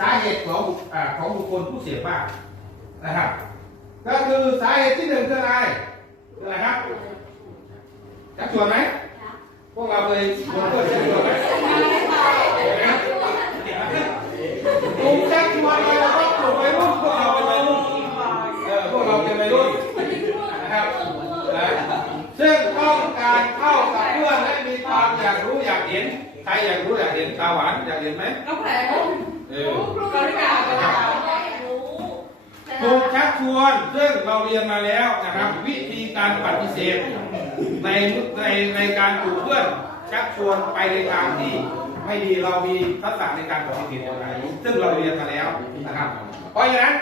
สาเหตุของบุคคลผู้เสพบ้านะครับก็คือสาเหตุที่หนึ่งคืออะไรครับชักชวนไหมพวกเราเคยโดนเพื่อนชักชวนไหมกลุ่มชักชวนเลยแล้วก็กลุ่มวัยรุ่นพวกเราเป็นวัยรุ่นพวกเราเป็นวัยรุ่นนะครับซึ่งต้องการเข้ากับเพื่อนและมีความอยากรู้อยากเห็นใครอยากรู้อยากเห็นตาหวานอยากเห็นไหมก็แผลกริกาถูกชักชวนซึ่งเราเรียนมาแล้วนะครับวิธีการปฏิเสธในการถูกเพื่อนชักชวนไปในทางที่ไม่ดีเรามีทักษะในการปฏิเสธอย่างไรซึ่งเราเรียนมาแล้วนะครับเพราะฉะนั้น